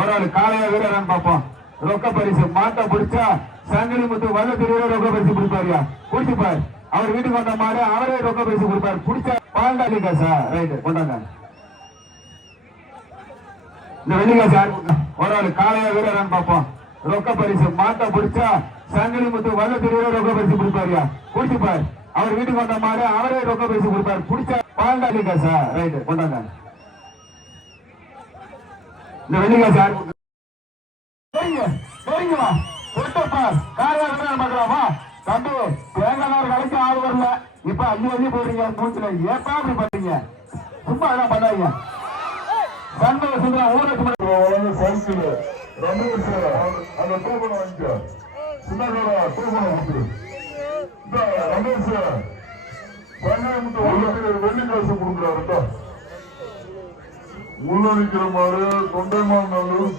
ஒரு ஆள் காளையா வீரரான்னு பார்ப்போம். ரொக்க பரிசு. மாட்டை பிடிச்சா சங்கிலி முத்து வல்ல தெரியல ரொக்க பரிசு கொடுப்பாருயா? பிடிச்சுப்பார் அவர் வீட்டுக்கு வந்த மாதிரி அவரே ரொக்க பரிசு கொடுப்பார். பிடிச்சா பாண்டாளி காசா ரைட்டு கொண்டாங்க. இந்த வெள்ளிக்காசு யாரு ஒரு ஆள் காளையா வீரரான்னு பார்ப்போம். ரொக்க பரிசு. மாட்டை பிடிச்சா சங்கிலி முத்து வல்ல தெரியல ரொக்க பரிசு கொடுப்பாருயா? பிடிச்சுப்பார் அவர் வீட்டுக்கு வந்த மாதிரி அவரே ரொக்க பரிசு கொடுப்பார். பிடிச்சா பாண்டாளி காசா ரைட்டு கொண்டாங்க. இந்த வெள்ளிக்காசு யாரு சரிங்க, சரிங்கம்மா. கொடுத்தப்பா. காலையில இருந்து பார்க்கலாமா? தம்பி, தேங்காய் கடைக்கு ஆள் வரல. இப்ப அள்ளி அள்ளி போடுறீங்க மூஞ்சில. ஏப்பா இப்படி பண்றீங்க? சும்மா எல்லாம் பண்ணாதீங்க. சண்முக ஊருக்கு அந்த டோக்கன் வாங்கிக்க சின்னகடா டோக்கன் கொடுத்துரு ரமேஷ் வெள்ளி மாதிரி தொண்டைமான் நல்லூர்